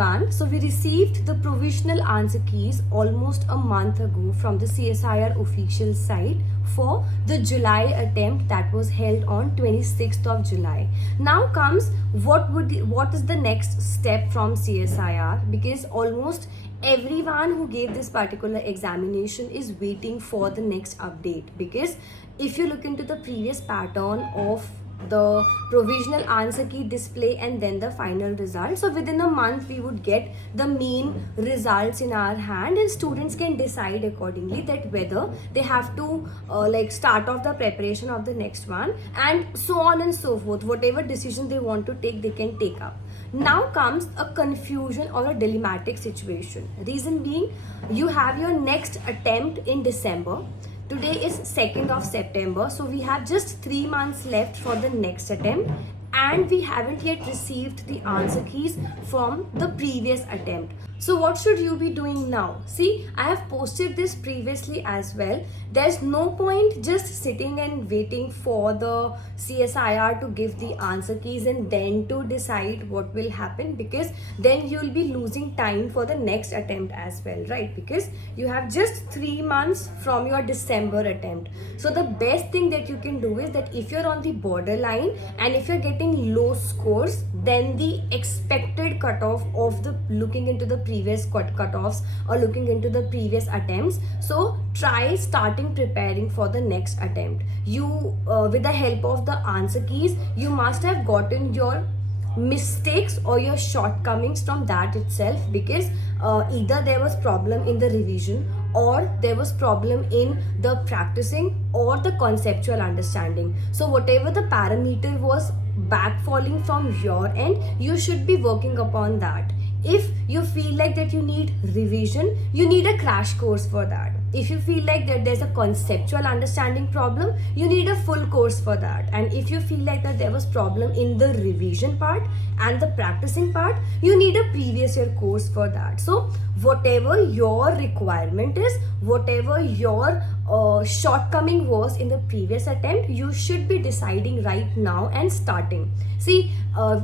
everyone. So we received the provisional answer keys almost a month ago from the CSIR official site for the July attempt that was held on 26th of July. Now comes what is the next step from CSIR, because almost everyone who gave this particular examination is waiting for the next update. Because if you look into the previous pattern of the provisional answer key display and then the final result, so within a month we would get the main results in our hand, and students can decide accordingly that whether they have to start off the preparation of the next one, and so on and so forth. Whatever decision they want to take, they can take up. Now comes a confusion or a dilemmatic situation. Reason being, you have your next attempt in December. Today is 2nd of September, so we have just 3 months left for the next attempt, and we haven't yet received the answer keys from the previous attempt. So what should you be doing now? See, I have posted this previously as well. There's no point just sitting and waiting for the CSIR to give the answer keys and then to decide what will happen, because then you'll be losing time for the next attempt as well, right? Because you have just 3 months from your December attempt. So the best thing that you can do is that if you're on the borderline and if you're getting low scores, then the expected cutoff of the looking into the previous cutoffs or looking into the previous attempts, so try starting preparing for the next attempt. You with the help of the answer keys, you must have gotten your mistakes or your shortcomings from that itself, because either there was problem in the revision, or there was problem in the practicing or the conceptual understanding. So whatever the parameter was backfalling from your end, you should be working upon that. If you feel like that you need revision, you need a crash course for that. If you feel like that there's a conceptual understanding problem, you need a full course for that. And if you feel like that there was problem in the revision part and the practicing part, you need a previous year course for that. So whatever your requirement is, whatever your shortcoming was in the previous attempt, you should be deciding right now and starting. See,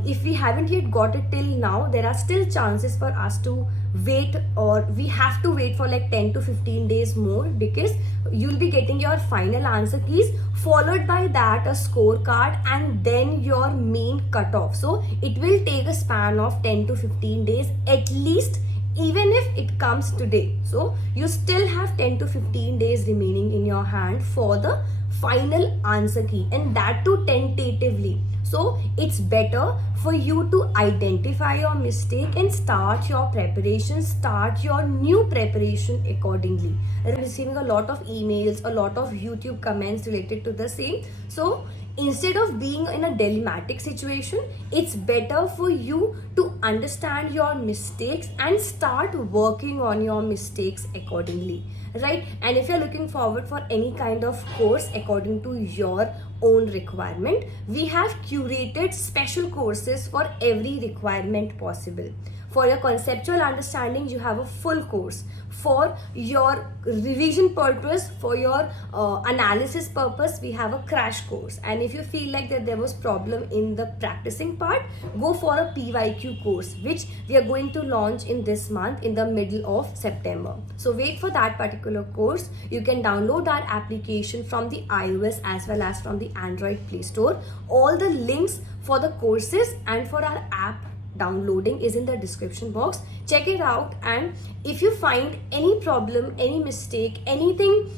if we haven't yet got it till now, there are still chances for us to wait, or we have to wait for like 10 to 15 days more, because you'll be getting your final answer keys, followed by that a scorecard, and then your main cutoff. So it will take a span of 10 to 15 days at least, even if it comes today. So you still have 10 to 15 days remaining in your hand for the final answer key, and that too tentatively. So it's better for you to identify your mistake and start your preparation, start your new preparation accordingly. I'm receiving a lot of emails, a lot of YouTube comments related to the same. So instead of being in a dilemmatic situation, it's better for you to understand your mistakes and start working on your mistakes accordingly, right? And if you're looking forward for any kind of course according to your own requirement, we have curated special courses for every requirement possible. For your conceptual understanding, you have a full course. For your revision purpose, for your analysis purpose, we have a crash course. And if you feel like that there was problem in the practicing part, go for a PYQ course, which we are going to launch in this month in the middle of September. So wait for that particular course. You can download our application from the iOS as well as from the Android Play Store. All the links for the courses and for our app downloading is in the description box. Check it out, and if you find any problem, any mistake, anything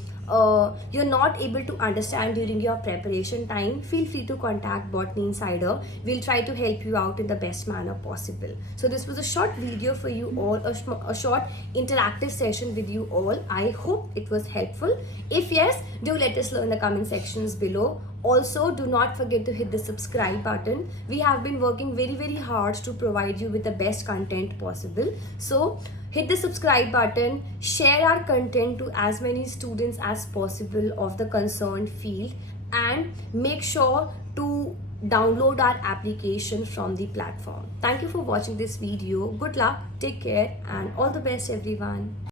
you're not able to understand during your preparation time, feel free to contact Botany Insider. We'll try to help you out in the best manner possible. So this was a short video for you all, a short interactive session with you all. I hope it was helpful. If yes, do let us know in the comment sections below. Also, do not forget to hit the subscribe button. We have been working very hard to provide you with the best content possible. So hit the subscribe button, share our content to as many students as possible of the concerned field, and make sure to download our application from the platform. Thank you for watching this video. Good luck, take care, and all the best everyone.